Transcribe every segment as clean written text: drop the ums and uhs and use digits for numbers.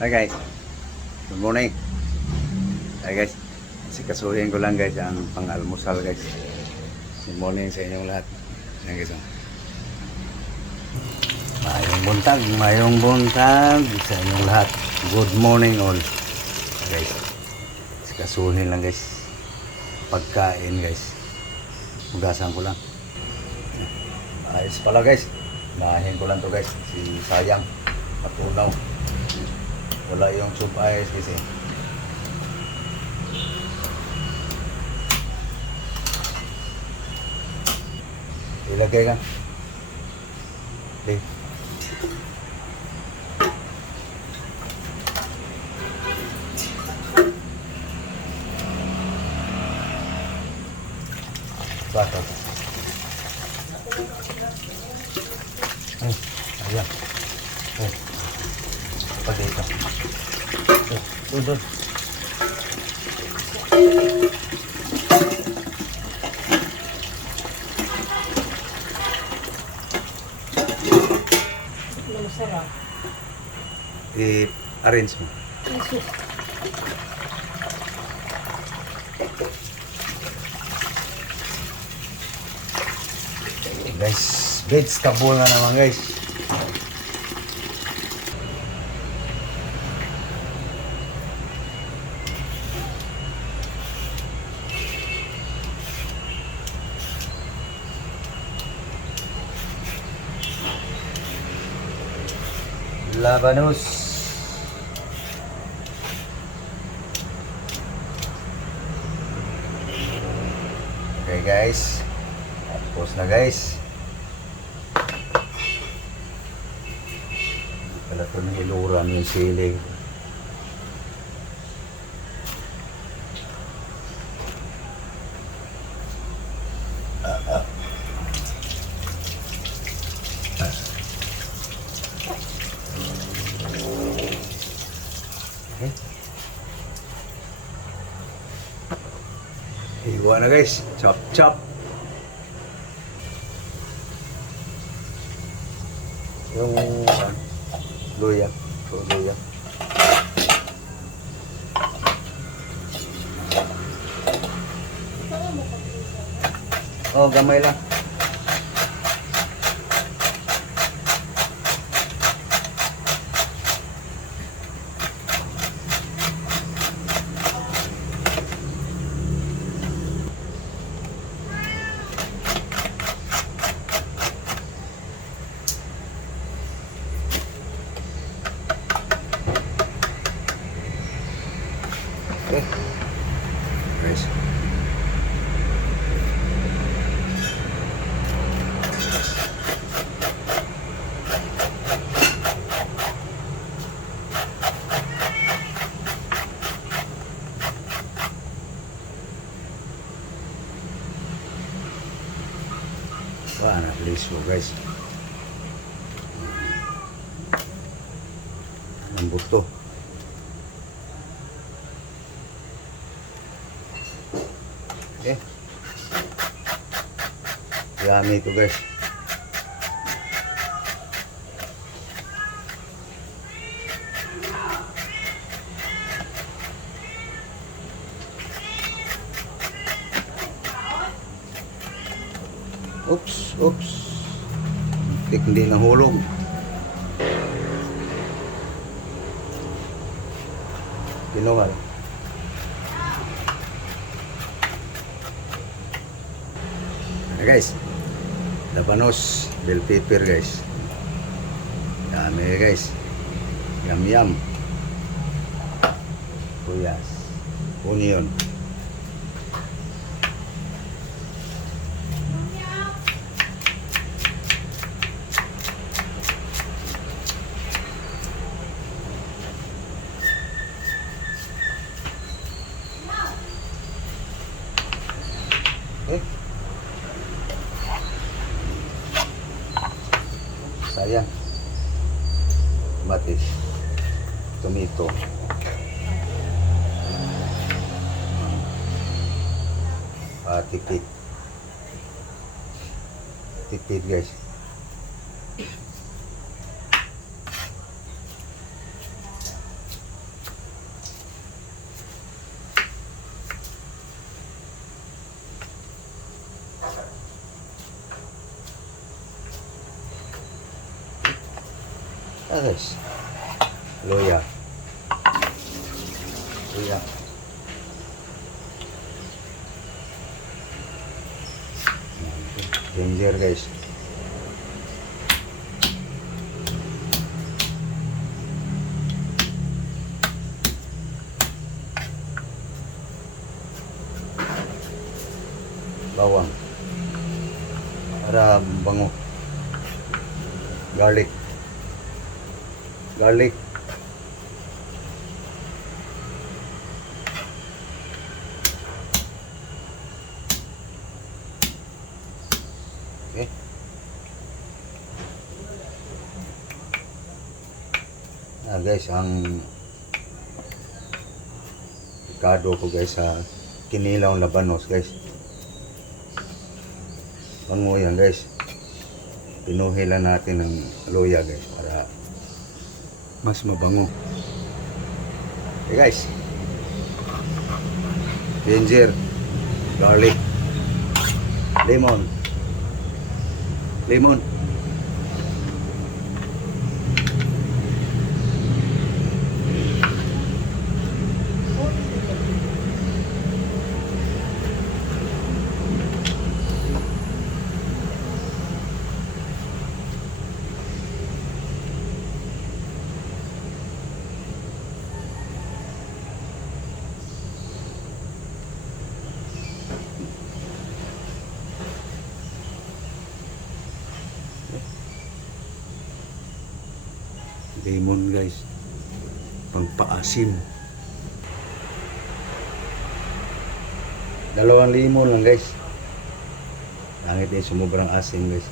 Hi guys, good morning. Hi guys, sikasuhin ko lang guys ang pang-almusal guys. Good morning sa inyong lahat. Ayan guys. Mayong buntag sa inyong lahat. Good morning all. Guys, sikasuhin lang guys. Pagkain guys. Hugasan ko lang. Ayos pala guys. Mahin ko lang to guys. Si Sayang. Matunaw. Wala yung soup ice kasi. Ilagay ka. Okay. Bata. Ayan. Pagay ka. Doon. Masarap. I-arrange mo. Jesus. Guys, vegetable na naman guys. Labanos. Okay guys. Tapos na guys. Pala ito ng iluran yung sili. Okay. Hiwa na guys. Chop chop. Yung luya. Luya. Oh, gamay lang. Okay. Guys. At least mo guys. Ang buto. Okay. Yummy ito guys. Oops. Hindi nahulog. Tinungal. Guys, labanos, bell pepper guys. Dami guys. Yum. Kuyas. Onion. Okay. Sayang. Kamatis. Tomato. Tipid. Tipid guys. guys. Luya. Luya. Ginger guys. Bawang. Para bango. Garlic. Garlic. Okay. Guys, ang Ricardo ko guys sa kinilaw labanos guys. Bango yan guys. Pinuhilan natin ng luya guys para mas mabango. Okay guys. Ginger, garlic, lemon. Lemon. Lemon guys, pangpaasim. 2 lemon lang guys. Langit din sumubrang asim guys.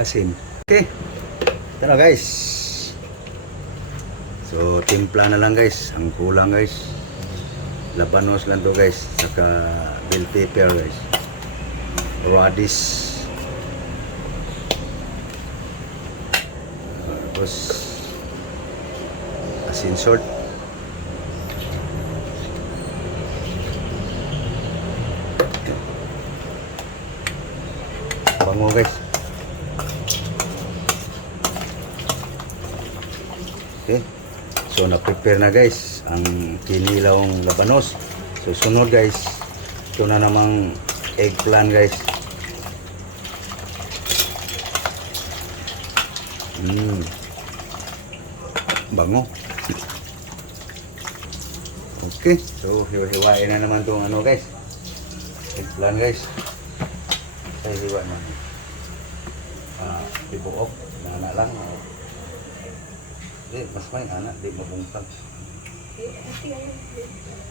Asim. Okay. Tara guys. So timpla na lang guys. Ang kulang guys. Labanos lang to guys. Saka bell pepper guys. Radish. Tapos asin salt. Bango guys. Okay. So na-prepare na guys ang kinilawang labanos. So sunod guys, ito na namang eggplant guys. Bango. Okay, so hiwa-hiwain na naman itong ano guys, eggplant guys. Ay hiwa na dibuok na anak lang. Di mas may anak di mabungkag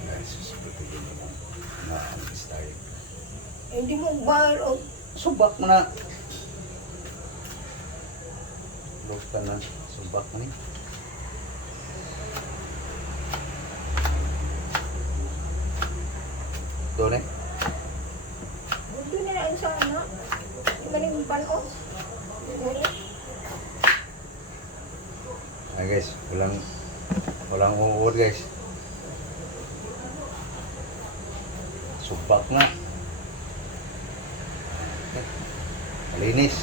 guys. Seperti ini na style. Hindi mo ba Subak mo na. Buksan na. Subak mo ni. Doon eh. Buti na lang sa ano? Galing banos. Ay guys, walang uod guys. Subak na. Okay. Malinis.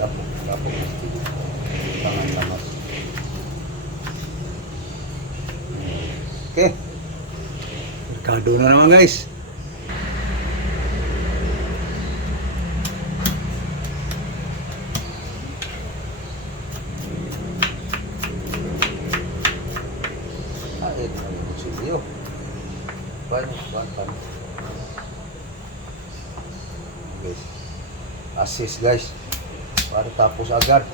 Lapok. Tangan lamas. Okay. Ricardo na naman guys. Ito na yung kutsilyo. Ban. Guys. Assist guys. Para tapos agad.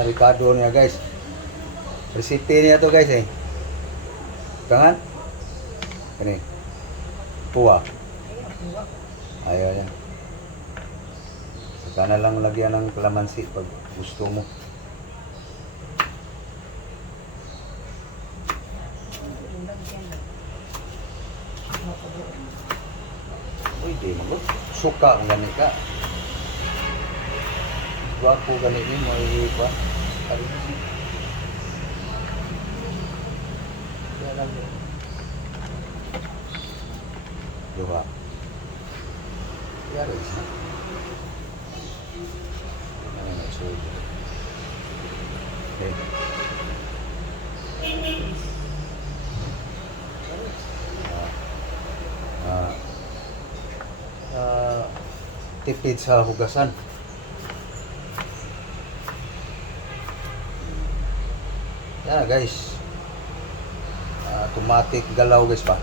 Ricardo niya guys. Recipe niya to guys eh. Kangan? Kani. Puwa. Ayaw yan. Saka na lang lagyan ng kalamansi pag gusto mo. Uy, di mo. Suka ang gani ka. Gwapo gani mo. May pa. Duha. Yari isa. Ano na sulit. Okay. Ah, tipid sa hugasan. Yan guys. Automatic galaw guys pa.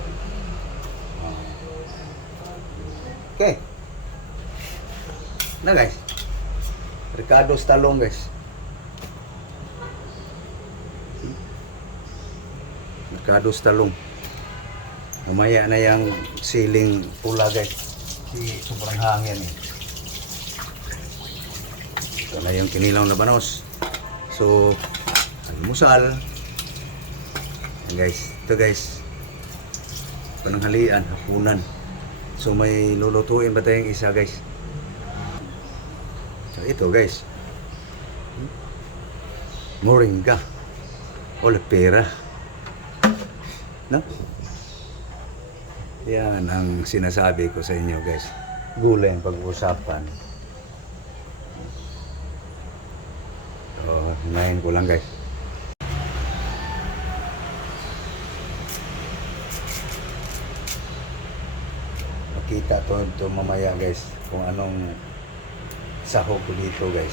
Okay. Na guys. Ricardo's talong guys. Ricardo's talong. Mamaya na yung siling pula guys. Sobrang hangin eh. Ito na yung kinilaw na banos. So, almusal. Yan guys. Ito guys. Pananghalian, hapunan. So may lulutuin ba tayong isa guys? So ito guys. Moringa. Ole pera. No? Yan ang sinasabi ko sa inyo guys. Gulay ang pag-uusapan. So, hinahin ko lang guys. Kita to mamaya guys kung anong sahog ko dito guys.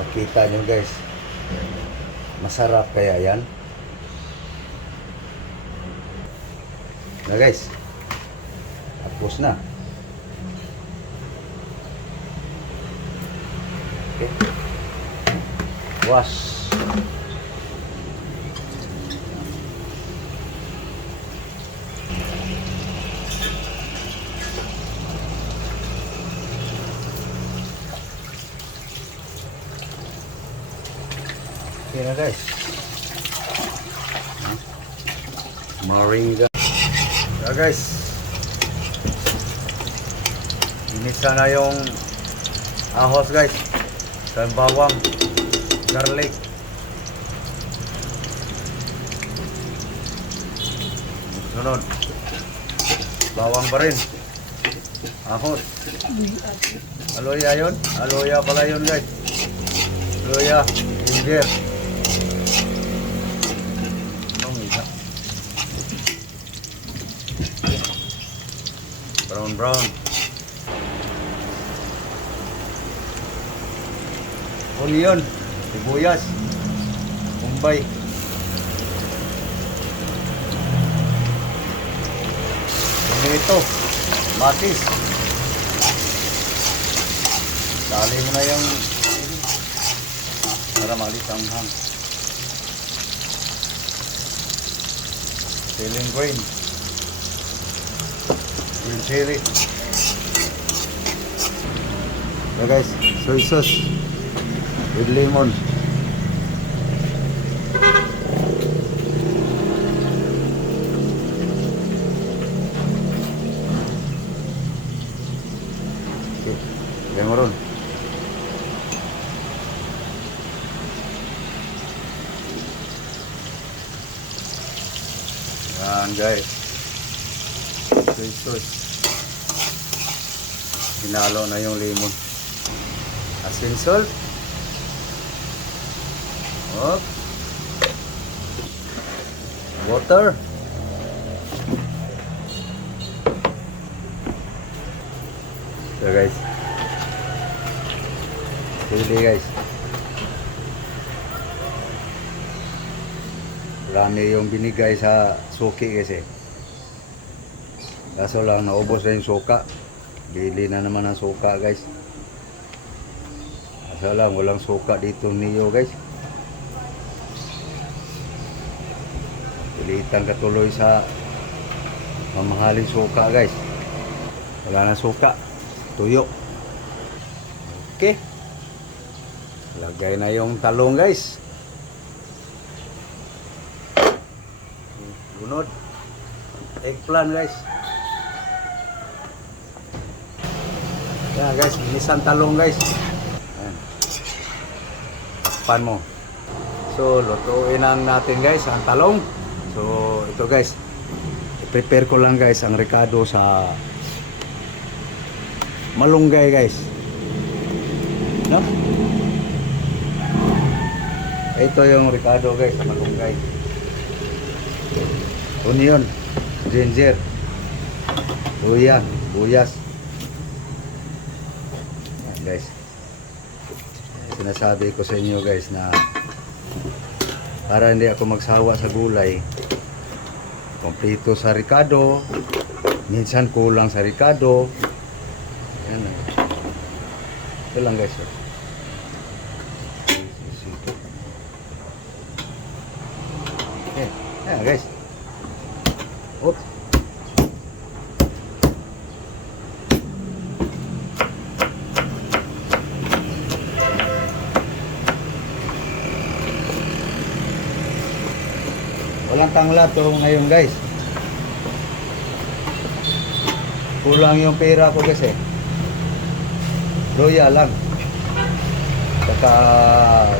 Makita nyo guys, masarap kaya yan na guys. Tapos na. Okay. Wash. Okay na guys. Moringa. So guys. Inisa na yung ahos guys. Sa bawang. Garlic. Sunod. Bawang pa rin. Ahos. Aloya yun. Aloya pala yun guys. Aloya. Ginger. Anong isa? Brown brown. Onion. Sibuyas, Mumbai, tomato, matis. Dali mo na yung para malis ang hang. Ceiling green, green chili. So guys, soy sauce with lemon. Okay, lemon. Yan guys, soy sauce. Hinalo na yung lemon. Asin salt. Up. Water. So guys. Chili guys. Marami yung binigay sa suki kasi. Kaso lang naubos na yung suka. Bili na naman ang suka guys. Kaso lang walang suka dito niyo guys. Pilitan ka tuloy sa mamahaling suka guys. Wala na suka, tuyo. Okay, lagay na yung talong guys. Bunod. eggplant guys. Yan guys, ginisang talong guys. Ayan. Takpan mo. So, lutuin lang natin guys ang talong. So, ito guys. I-prepare ko lang guys ang ricado sa malunggay guys. No? Ito yung ricado guys sa malunggay. Onion, ginger, luya, buyas. Yan, guys. Sinasabi ko sa inyo guys na para hindi ako magsawa sa gulay, kompleto sa ricado, minsan kulang sa ricado. Yan. Ito lang guys. Okay. Yan guys. Op. Walang tangla to ngayon guys. Kulang yung pera ko kasi. Luya lang. Saka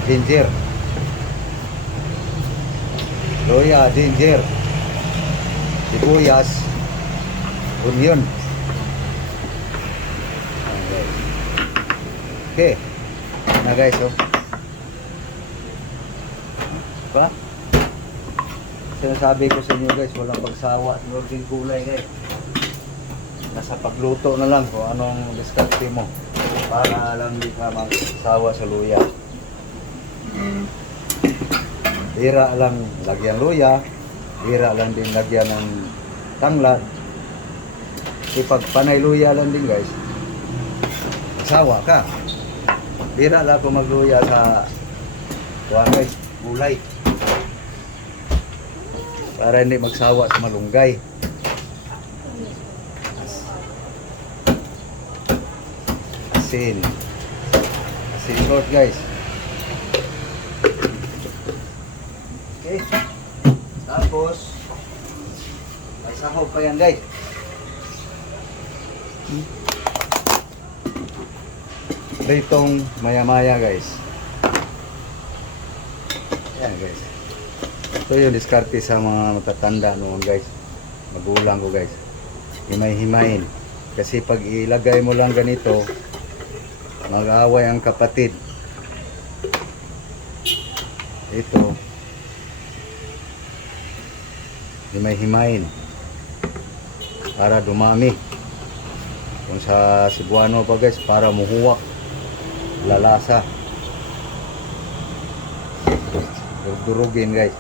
ginger. Luya, ginger. Sibuyas, onion. Okay. Na guys, oh. Diba? Sinasabi ko sa inyo guys, walang pagsawa at din gulay guys. Nasa pagluto na lang kung anong diskarte mo para lang hindi ka magsawa sa luya. Bira lang lagyan luya. Bira lang din lagyan ng tanglad. Kasi pag panay luya lang din guys, magsawa ka. Bira lang kung magluya sa guys, gulay. Para hindi magsawa sa malunggay. Asin. Asin salt guys. Okay. Tapos, may sahog pa yan guys. Pritong maya-maya guys. Yan guys. Ito yung diskarte sa mga matatanda noon guys. Magulang ko guys. Himay-himayin. Kasi pag ilagay mo lang ganito, mag-aaway ang kapatid. Ito. Himay-himayin para dumami. Kung sa Cebuano pa guys, para muhuwak, lalasa, durugin guys.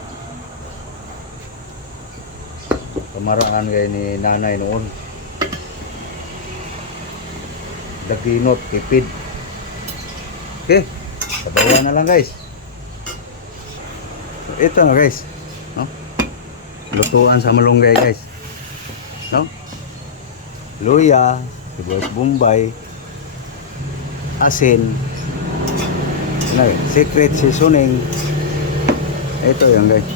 Kamaraan guys ni nanay noon, daginot, tipid. Okay, sabayan na lang guys. So, ito na guys, no? Lutuan sa malunggay guys, no? Luya, sibuyas bombay, asin, ano, secret seasoning. Ito yan guys,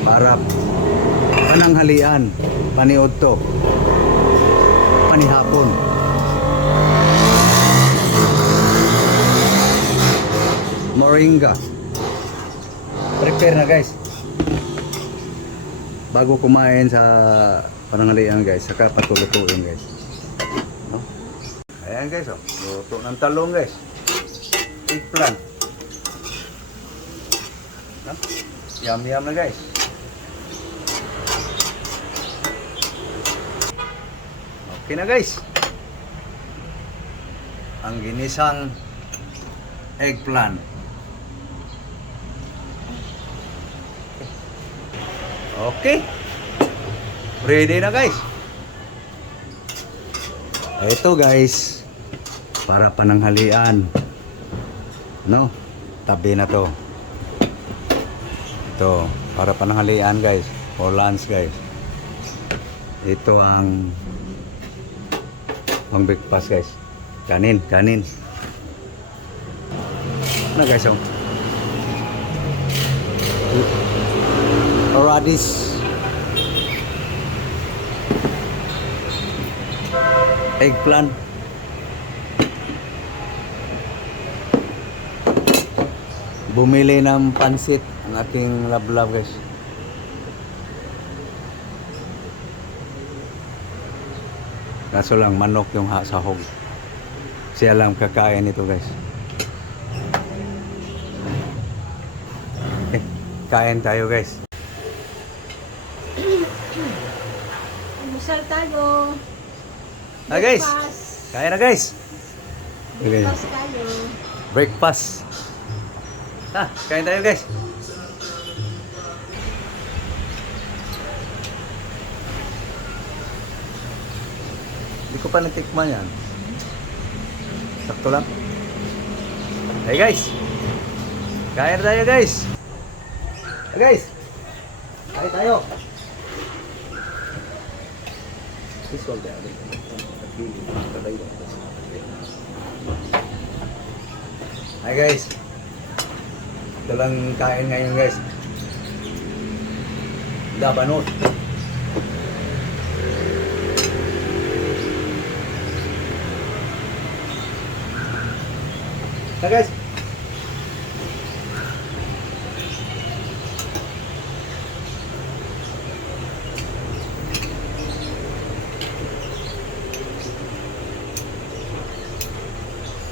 para pananghalian, paniod to, panihapon. Moringa. Prepare na guys. Bago kumain sa pananghalian guys, saka patulutuin guys. No? Ayan guys, oh. Luto ng talong guys. Eggplant. No? Yum yum na guys. Okay na guys. Ang ginisang eggplant. Okay. Ready na guys. Ito guys, para pananghalian. No? Tabi na to. Ito, para pananghalian guys. For lunch guys. Ito ang pang breakfast guys. Kanin, kanin. Na guys, oh. radish, eggplant, bumili ng pansit ang ating love guys. Kaso lang manok yung sahog. Siya lang kakain nito guys. Kain tayo guys. Almusal tayo. Guys. Breakfast. Kain na guys. Okay. Breakfast tayo. Breakfast. Kain tayo guys. Hindi ko pa natikman yan. Sakto lang. Hey guys. Kain na tayo guys. Hey guys. Kain tayo. This one there. Hi guys. Ito lang kain ngayon guys. Labanos. Hi guys.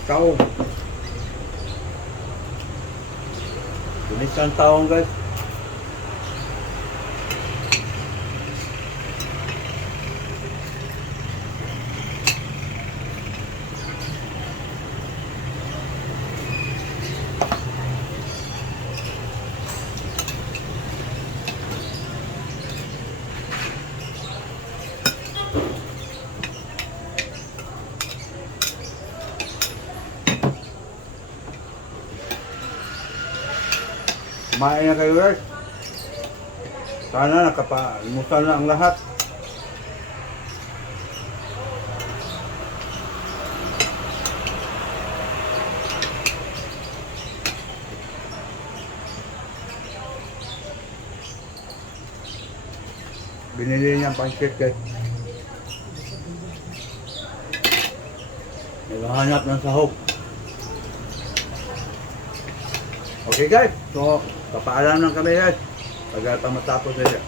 Taong. Tunis ang taong guys. Kumain na kayo guys. Sana nakapalimutan na ang lahat. Binili niya ang pancake guys. Naghahanap ng sahog. Okay guys, so papaalam lang kami guys pagka matapos nila.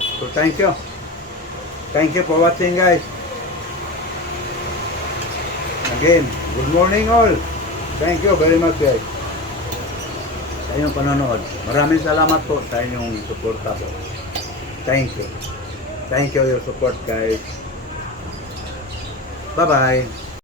So thank you. Thank you for watching guys. Again, good morning all. Thank you very much guys sa inyong panonood. Maraming salamat po sa inyong suporta po. Thank you. Thank you your support guys. Bye bye.